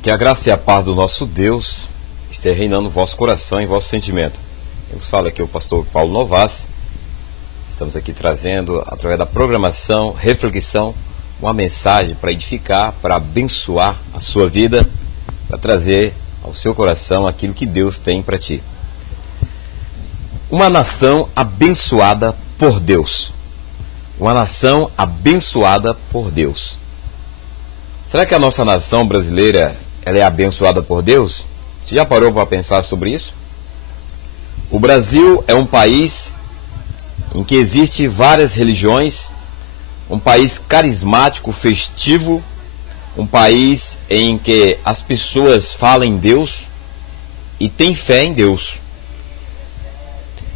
Que a graça e a paz do nosso Deus esteja reinando no vosso coração e em vosso sentimento. Eu vos falo aqui o pastor Paulo Novas. Estamos aqui trazendo, através da programação, reflexão, uma mensagem para edificar, para abençoar a sua vida, para trazer ao seu coração aquilo que Deus tem para ti. Uma nação abençoada por Deus. Uma nação abençoada por Deus. Será que a nossa nação brasileira ela é abençoada por Deus? Você já parou para pensar sobre isso? O Brasil é um país em que existe várias religiões, um país carismático, festivo, um país em que as pessoas falam em Deus e têm fé em Deus.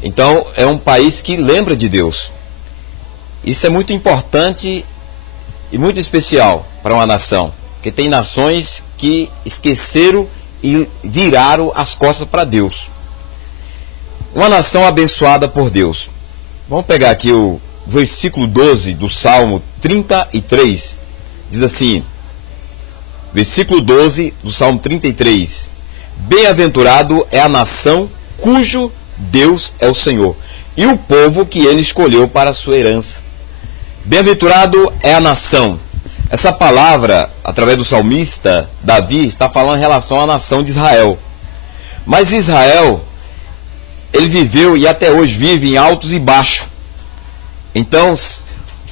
Então é um país que lembra de Deus. Isso é muito importante e muito especial para uma nação, porque tem nações que esqueceram e viraram as costas para Deus. Uma nação abençoada por Deus. Vamos pegar aqui o versículo 12 do Salmo 33. Diz assim, versículo 12 do Salmo 33. Bem-aventurado é a nação cujo Deus é o Senhor, e o povo que ele escolheu para a sua herança. Bem-aventurado é a nação. Essa palavra, através do salmista Davi, está falando em relação à nação de Israel. Mas Israel, ele viveu e até hoje vive em altos e baixos. Então,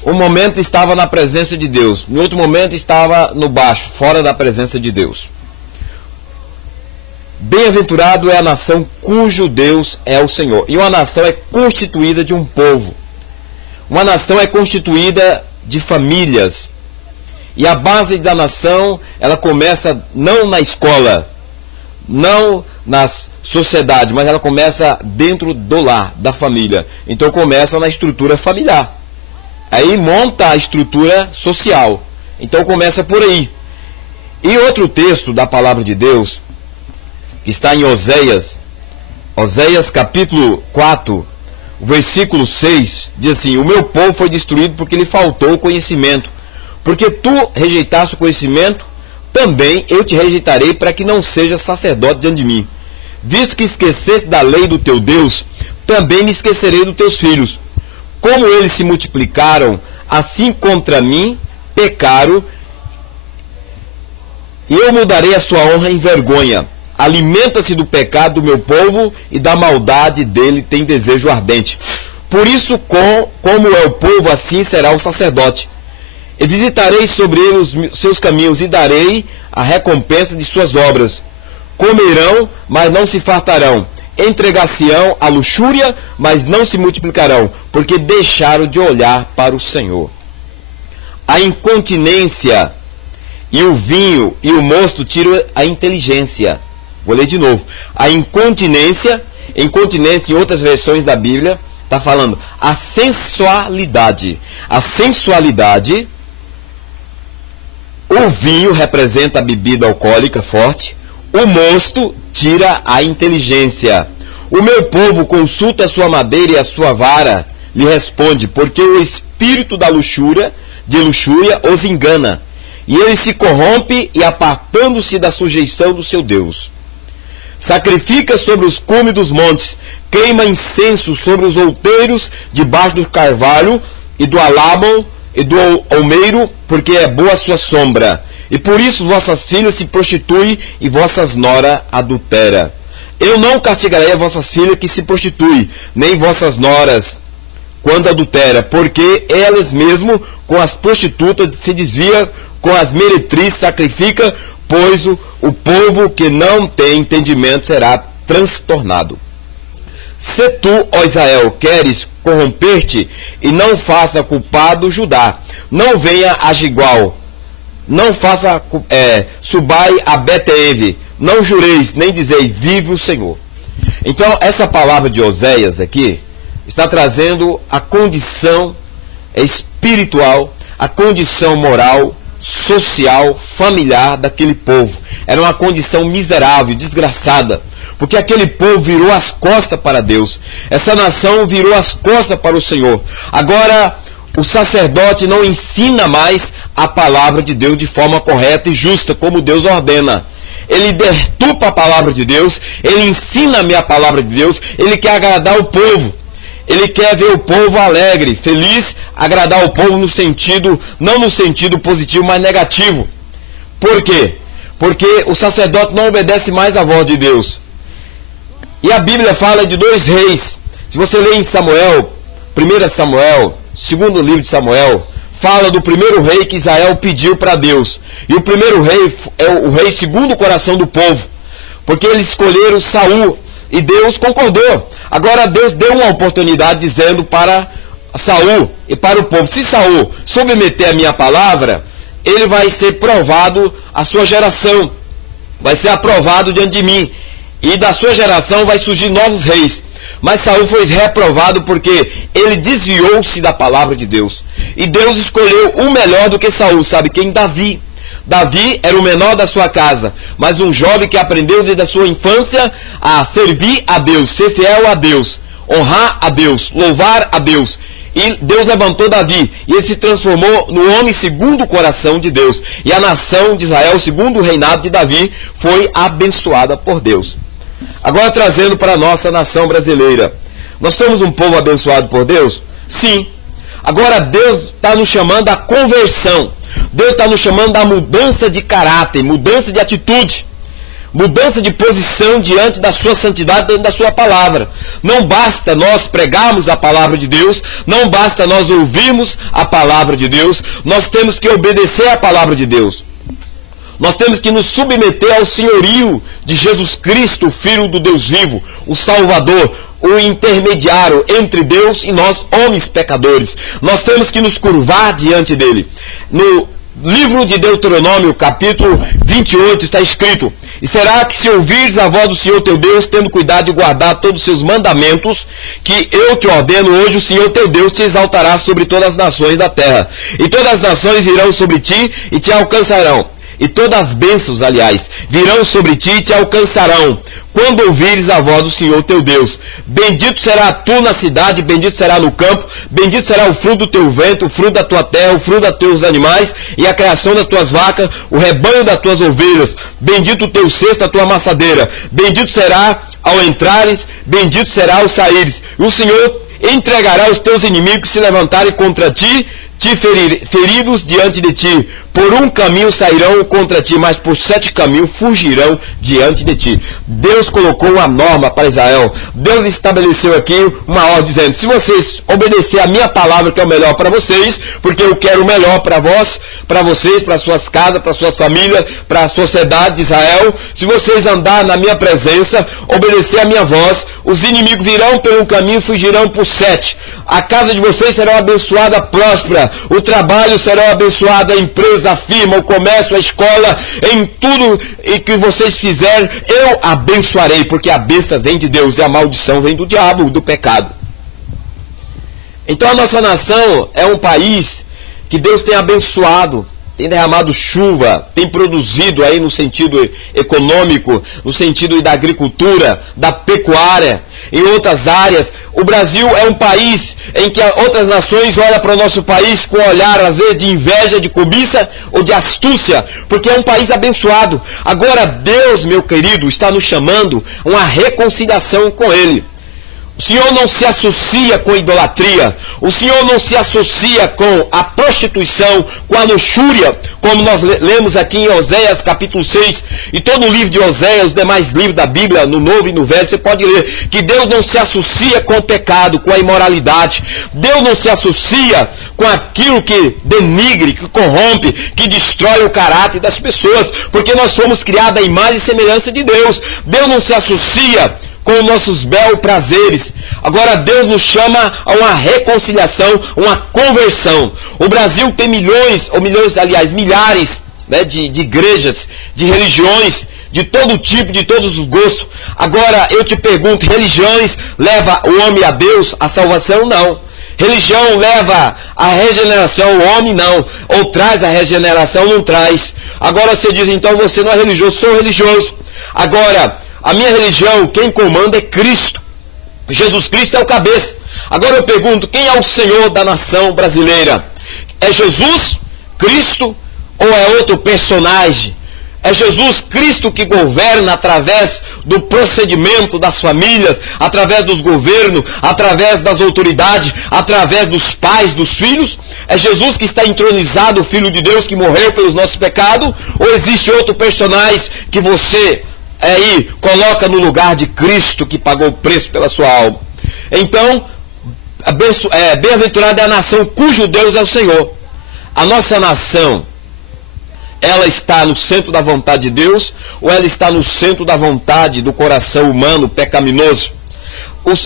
um momento estava na presença de Deus, no outro momento estava no baixo, fora da presença de Deus. Bem-aventurado é a nação cujo Deus é o Senhor. E uma nação é constituída de um povo. Uma nação é constituída de famílias. E a base da nação, ela começa não na escola, não nas sociedades, mas ela começa dentro do lar, da família. Então começa na estrutura familiar. Aí monta a estrutura social. Então começa por aí. E outro texto da palavra de Deus, que está em Oséias capítulo 4, versículo 6, diz assim: o meu povo foi destruído porque lhe faltou o conhecimento. Porque tu rejeitaste o conhecimento, também eu te rejeitarei para que não sejas sacerdote diante de mim. Visto que esqueceste da lei do teu Deus, também me esquecerei dos teus filhos. Como eles se multiplicaram, assim contra mim pecaram, e eu mudarei a sua honra em vergonha. Alimenta-se do pecado do meu povo, e da maldade dele tem desejo ardente. Por isso, como é o povo, assim será o sacerdote. E visitarei sobre ele os seus caminhos, e darei a recompensa de suas obras. Comerão, mas não se fartarão. Entregar-se-ão à luxúria, mas não se multiplicarão, porque deixaram de olhar para o Senhor. A incontinência e o vinho e o mosto tiram a inteligência. Vou ler de novo. A incontinência em outras versões da Bíblia, está falando a sensualidade. A sensualidade, o vinho representa a bebida alcoólica forte, o mosto tira a inteligência. O meu povo consulta a sua madeira e a sua vara lhe responde, porque o espírito de luxúria os engana, e ele se corrompe e apartando-se da sujeição do seu Deus. Sacrifica sobre os cumes dos montes, queima incenso sobre os outeiros debaixo do carvalho e do álamo e do almeiro, porque é boa a sua sombra. E por isso vossas filhas se prostituem e vossas noras adultera. Eu não castigarei a vossas filhas que se prostituem, nem vossas noras quando adultera, porque elas mesmo com as prostitutas se desviam, com as meretrizes sacrifica, pois o povo que não tem entendimento será transtornado. Se tu, ó Israel, queres corromper-te, e não faça culpado Judá, não venha a Gilgal, não faça subai a Beteve, não jureis, nem dizeis, vive o Senhor. Então, essa palavra de Oséias aqui, está trazendo a condição espiritual, a condição moral, social, familiar daquele povo. Era uma condição miserável, desgraçada, porque aquele povo virou as costas para Deus. Essa nação virou as costas para o Senhor. Agora, o sacerdote não ensina mais a palavra de Deus de forma correta e justa, como Deus ordena. ele deturpa a palavra de Deus, ele ensina-me a palavra de Deus, ele quer agradar o povo. Ele quer ver o povo alegre, feliz, agradar o povo no sentido, não no sentido positivo, mas negativo. Por quê? Porque o sacerdote não obedece mais à voz de Deus. E a Bíblia fala de 2 reis. Se você ler em Samuel, 1 Samuel, 2º livro de Samuel, fala do primeiro rei que Israel pediu para Deus. E o primeiro rei é o rei segundo o coração do povo. Porque eles escolheram Saul e Deus concordou. Agora Deus deu uma oportunidade dizendo para Saul e para o povo: se Saul submeter a minha palavra, ele vai ser provado, a sua geração vai ser aprovado diante de mim, e da sua geração vai surgir novos reis. Mas Saul foi reprovado porque ele desviou-se da palavra de Deus. E Deus escolheu o melhor do que Saul, sabe quem? Davi. Davi era o menor da sua casa, mas um jovem que aprendeu desde a sua infância a servir a Deus, ser fiel a Deus, honrar a Deus, louvar a Deus. E Deus levantou Davi, e ele se transformou no homem segundo o coração de Deus. E a nação de Israel, segundo o reinado de Davi, foi abençoada por Deus. Agora trazendo para a nossa nação brasileira. Nós somos um povo abençoado por Deus? Sim. Agora Deus está nos chamando à conversão. Deus está nos chamando à mudança de caráter, mudança de atitude, mudança de posição diante da sua santidade, diante da sua palavra. Não basta nós pregarmos a palavra de Deus, não basta nós ouvirmos a palavra de Deus, nós temos que obedecer a palavra de Deus. Nós temos que nos submeter ao senhorio de Jesus Cristo, o Filho do Deus vivo, o Salvador, o intermediário entre Deus e nós, homens pecadores. Nós temos que nos curvar diante dele. No livro de Deuteronômio, capítulo 28, está escrito: e será que se ouvires a voz do Senhor teu Deus, tendo cuidado de guardar todos os seus mandamentos, que eu te ordeno hoje, o Senhor teu Deus te exaltará sobre todas as nações da terra. E todas as nações virão sobre ti e te alcançarão. E todas as bênçãos, aliás, virão sobre ti e te alcançarão, quando ouvires a voz do Senhor teu Deus. Bendito será tu na cidade, bendito será no campo, bendito será o fruto do teu ventre, o fruto da tua terra, o fruto dos teus animais, e a criação das tuas vacas, o rebanho das tuas ovelhas. Bendito o teu cesto, a tua amassadeira. Bendito será ao entrares, bendito será ao saíres. E o Senhor entregará os teus inimigos que se levantarem contra ti, feridos diante de ti. Por um caminho sairão contra ti, mas por 7 caminhos fugirão diante de ti. Deus colocou uma norma para Israel. Deus estabeleceu aqui uma ordem dizendo: se vocês obedecer a minha palavra, que é o melhor para vocês, porque eu quero o melhor para vós, para vocês, para suas casas, para suas famílias, para a sociedade de Israel. Se vocês andar na minha presença, obedecer a minha voz, os inimigos virão por um caminho e fugirão por 7. A casa de vocês será abençoada, próspera. O trabalho será abençoado, a empresa, a firma, o comércio, a escola, em tudo que vocês fizerem, eu abençoarei, porque a bênção vem de Deus e a maldição vem do diabo, do pecado. Então a nossa nação é um país que Deus tem abençoado, tem derramado chuva, tem produzido aí no sentido econômico, no sentido da agricultura, da pecuária, em outras áreas. O Brasil é um país em que outras nações olham para o nosso país com um olhar, às vezes, de inveja, de cobiça ou de astúcia, porque é um país abençoado. Agora, Deus, meu querido, está nos chamando a uma reconciliação com Ele. O Senhor não se associa com a idolatria, o Senhor não se associa com a prostituição, com a luxúria, como nós lemos aqui em Oséias capítulo 6, e todo o livro de Oséias, os demais livros da Bíblia, no Novo e no Velho, você pode ler, que Deus não se associa com o pecado, com a imoralidade. Deus não se associa com aquilo que denigre, que corrompe, que destrói o caráter das pessoas, porque nós somos criados à imagem e semelhança de Deus. Deus não se associa com os nossos belos prazeres. Agora Deus nos chama a uma reconciliação, uma conversão. O Brasil tem milhares, milhares, né, de igrejas, de religiões, de todo tipo, de todos os gostos. Agora eu te pergunto, religiões leva o homem a Deus, a salvação? Não. Religião leva a regeneração, o homem não. Ou traz a regeneração, não traz. Agora você diz, então você não é religioso. Sou religioso. Agora, a minha religião, quem comanda é Cristo. Jesus Cristo é o cabeça. Agora eu pergunto, quem é o Senhor da nação brasileira? É Jesus, Cristo, ou é outro personagem? É Jesus Cristo que governa através do procedimento das famílias, através dos governos, através das autoridades, através dos pais, dos filhos? É Jesus que está entronizado, o Filho de Deus que morreu pelos nossos pecados? Ou existe outro personagem que você aí coloca no lugar de Cristo que pagou o preço pela sua alma? Então, bem-aventurada é a nação cujo Deus é o Senhor. A nossa nação, ela está no centro da vontade de Deus, ou ela está no centro da vontade do coração humano pecaminoso?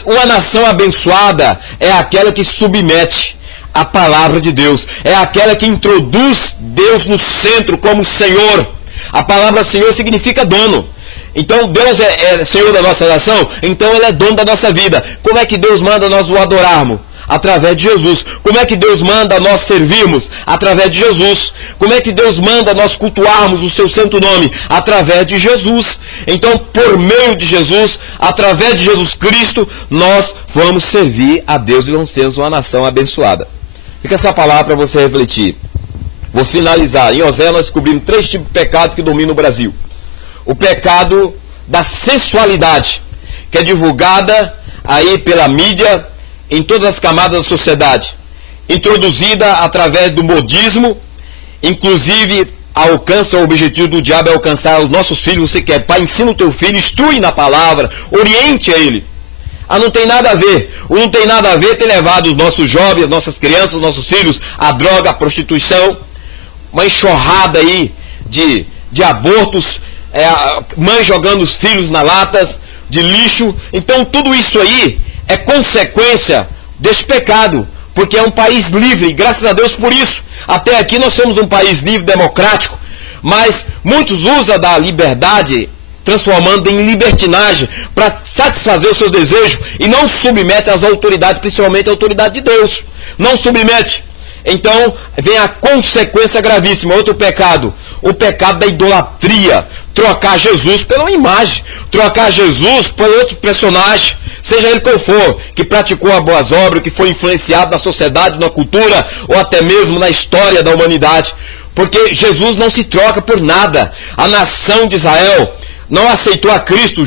Uma nação abençoada é aquela que submete a palavra de Deus, é aquela que introduz Deus no centro como Senhor. A palavra Senhor significa dono. Então Deus é Senhor da nossa nação, então Ele é dono da nossa vida. Como é que Deus manda nós o adorarmos? Através de Jesus. Como é que Deus manda nós servirmos? Através de Jesus. Como é que Deus manda nós cultuarmos o seu santo nome? Através de Jesus. Então, por meio de Jesus, através de Jesus Cristo, nós vamos servir a Deus e vamos ser uma nação abençoada. Fica essa palavra para você refletir. Vou finalizar. Em Oséias nós descobrimos 3 tipos de pecado que dominam o Brasil. O pecado da sensualidade, que é divulgada aí pela mídia, em todas as camadas da sociedade, introduzida através do modismo, inclusive alcança o objetivo do diabo, é alcançar os nossos filhos. Você quer, pai, ensina o teu filho, instrui na palavra, oriente a ele. Não tem nada a ver. O não tem nada a ver ter levado os nossos jovens, nossas crianças, os nossos filhos à droga, à prostituição, uma enxurrada aí de abortos, mães jogando os filhos na latas de lixo. Então tudo isso aí é consequência desse pecado, porque é um país livre, e graças a Deus por isso. Até aqui nós somos um país livre, democrático, mas muitos usam da liberdade, transformando em libertinagem, para satisfazer os seus desejos, e não submete às autoridades, principalmente a autoridade de Deus. Não submete. Então vem a consequência gravíssima, outro pecado, o pecado da idolatria. Trocar Jesus pela imagem, trocar Jesus por outro personagem, seja ele qual for, que praticou as boas obras, que foi influenciado na sociedade, na cultura, ou até mesmo na história da humanidade. Porque Jesus não se troca por nada. A nação de Israel não aceitou a Cristo.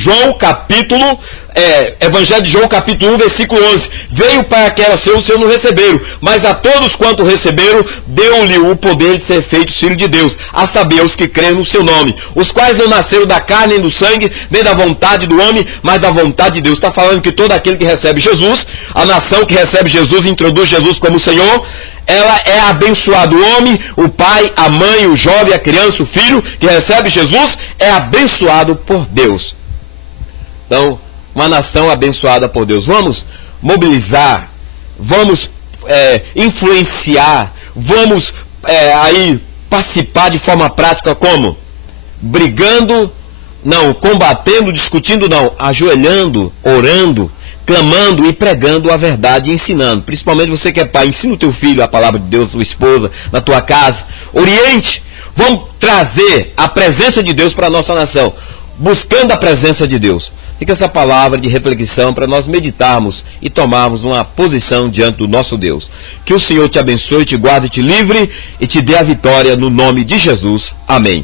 Evangelho de João capítulo 1, versículo 11. Veio para que era seu, os seus não receberam, mas a todos quanto receberam, deu-lhe o poder de ser feitos filhos de Deus, a saber, os que creem no seu nome, os quais não nasceram da carne nem do sangue, nem da vontade do homem, mas da vontade de Deus. Está falando que todo aquele que recebe Jesus, a nação que recebe Jesus, introduz Jesus como Senhor, ela é abençoada. O homem, o pai, a mãe, o jovem, a criança, o filho que recebe Jesus é abençoado por Deus. Então, uma nação abençoada por Deus. Vamos mobilizar, vamos influenciar, vamos aí participar de forma prática. Como? Brigando, não, combatendo, discutindo, não, ajoelhando, orando, clamando e pregando a verdade e ensinando. Principalmente você que é pai, ensina o teu filho a palavra de Deus, tua esposa, na tua casa. Oriente. Vamos trazer a presença de Deus para a nossa nação, buscando a presença de Deus. Fica essa palavra de reflexão para nós meditarmos e tomarmos uma posição diante do nosso Deus. Que o Senhor te abençoe, te guarde, te livre e te dê a vitória no nome de Jesus. Amém.